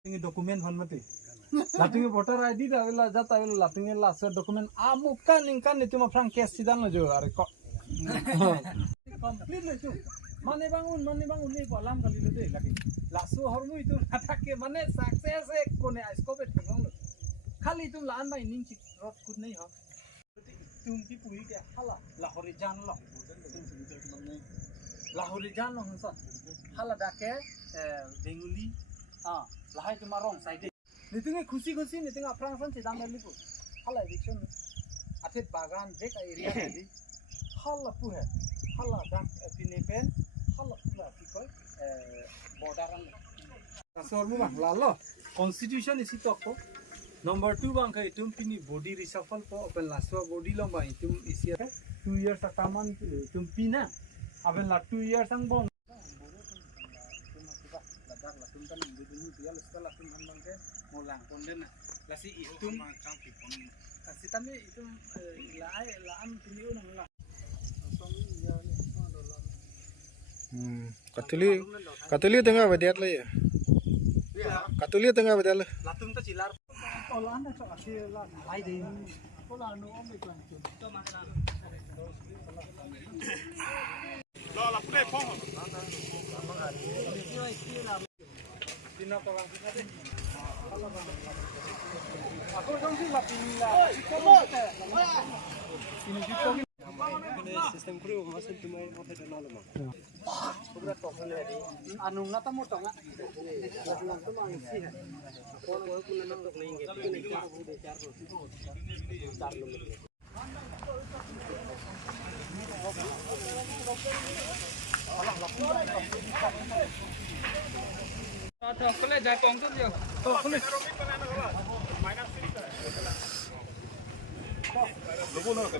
Ini dokumen hon mati. Latingi voter ID dah bila jata bila latingi last dokumen amukan ingkan itu mah frank kes sidan aja are kok. Complete lah itu. Mana bangun ni balam kali itu deh lagi. Lasu hormu itu kata ke mana sukses kone iskopet kong. Kali itu laan mai ning cik rot kut nahi ha. Tum ki puri ke hala Lahore jan lo. Lahore jan lo hansa. Hala dake Benguli lahai cuma wrong side. Nitunge खुशी nitunge aprang san sedang melipu. Hala addiction. Atlet bagan dek area tadi. Hala puhe. Hala dak pinepen. Hala pula pikoi borderan. Kasormu mah lalo. Constitution isi toko. Number 2 bang kai tum pini body reshuffle po open laswa body long bang tum isi 2 years akaman tum pina. Aben la 2 years ang bon. Dia setelah tum handang ke molang konden lasi itum kasi tami itum laam piniu nang la Katuli tengah badiat lah ya. Katuli tengah badiat lah. latung ta cilar olan ta asi la lai de pola no om ikon to makana lo la pule phong Pina tolong kita deh. Aku dong sih lapin lah. Ini juga. Ini sistem kru masih cuma mau ada lalu mah. Sudah tokol lagi. Anu ngata mau tong. Lalu tu mang sih. Kalau mau punya nonton nih, kita nih cara udah cara lu. Tokol aja kongkong je. Tokol. Lupa nak.